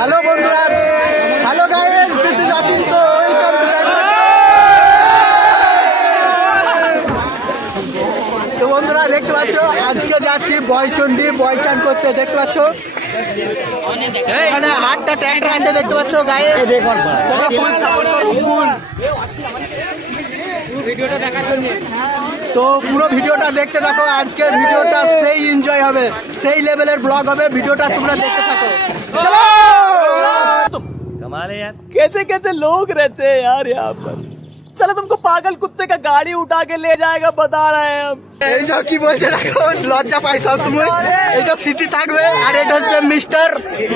Hello বন্ধুরা, hello guys, this is Achinta. Welcome to তো বন্ধুরা দেখতে পাচ্ছ আজকে যাচ্ছি বয়চন্ডী বয়চান করতে। দেখতে পাচ্ছ এখানে 8টা ট্র্যাক্টর আছে দেখতে পাচ্ছ গায়ে। ফুল সাপোর্ট করো, ফুল তো পুরো ভিডিওটা দেখতে থাকো। আজকের ভিডিওটা সেই এনজয় হবে, সেই লেভেলের ব্লগ হবে। ভিডিওটা তোমরা দেখতে থাকো। চলো। कमाल है यार, कैसे कैसे लोग रहते हैं यार यहाँ पर। चलो तुमको पागल कुत्ते का गाड़ी उठा के ले जाएगा, बता रहे हैं हम। এই যে কি বলছে দেখো, লজ্জা পাই সবসময়। এটা স্মৃতি থাকবে। আর এটা হচ্ছে মিস্টার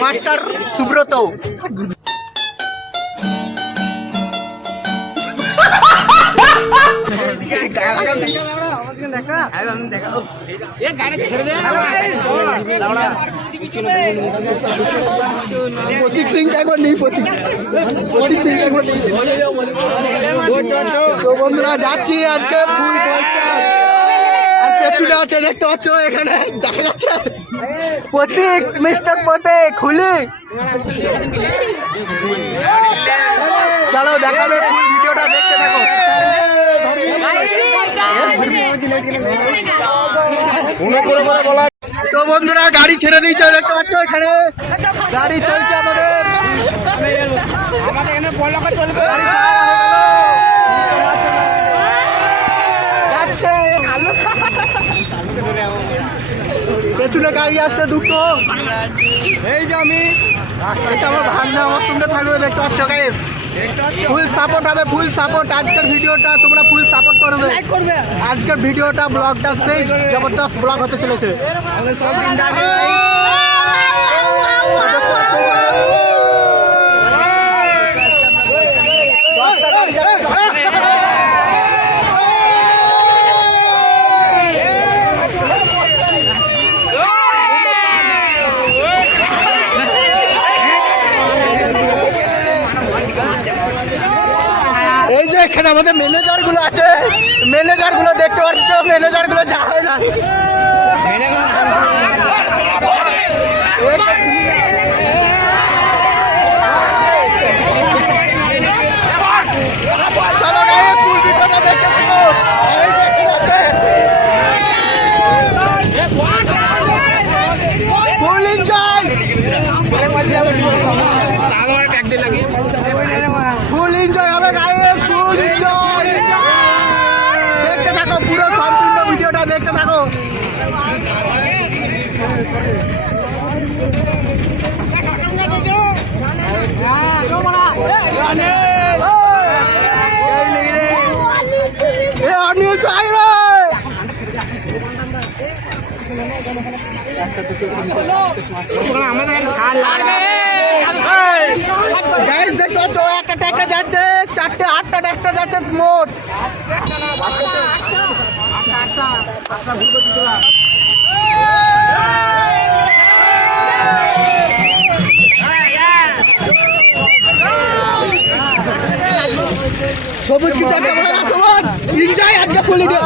মাস্টার সুব্রত। প্রতীক সিং একবার নেই, প্রতীক সিং একবার নেই। তো বন্ধুরা যাচ্ছি আজকে ফুল বয়চান। আর পেছনে আছে দেখতে পাচ্ছ, এখানে দেখা যাচ্ছে প্রতীক, মিস্টার প্রতীক খুলি। চলো দেখাবে ফুল ভিডিওটা দেখতে থাকো। তো বন্ধুরা গাড়ি ছেড়ে দিয়েছে দেখতে পাচ্ছ, এখানে গাড়ি চলছে আমাদের। গাড়ি যাচ্ছে। পেছনে গাড়ি আসছে দুটো। এই যে আমি, এটা আমার ভাগনা, আমার সঙ্গে থাকবে দেখতে পাচ্ছ গাইস। ফুল সাপোর্ট হবে, ফুল সাপোর্ট। আজকের ভিডিওটা তোমরা ফুল সাপোর্ট করবে। আজকের ভিডিওটা ব্লগটা সেই জবরদস্ত ব্লগ হতে চলেছে। এই যে এখানে আমাদের ম্যানেজার গুলো আছে, ম্যানেজার গুলো দেখতে পাচ্ছ, ম্যানেজার গুলো যা হয় না। ফুল এনজয়, ফুল এনজয় হবে গাইস, ফুল এনজয়। দেখতে থাকো, পুরো সম্পূর্ণ ভিডিওটা দেখতে থাকো। দেখতে পাচ্ছ একটা ট্র্যাক্টর যাচ্ছে, 8টা ট্র্যাক্টর যাচ্ছে মোট। সবুজ কি একটা বড় সমান এনজয় আজকে ফুল ভিডিও।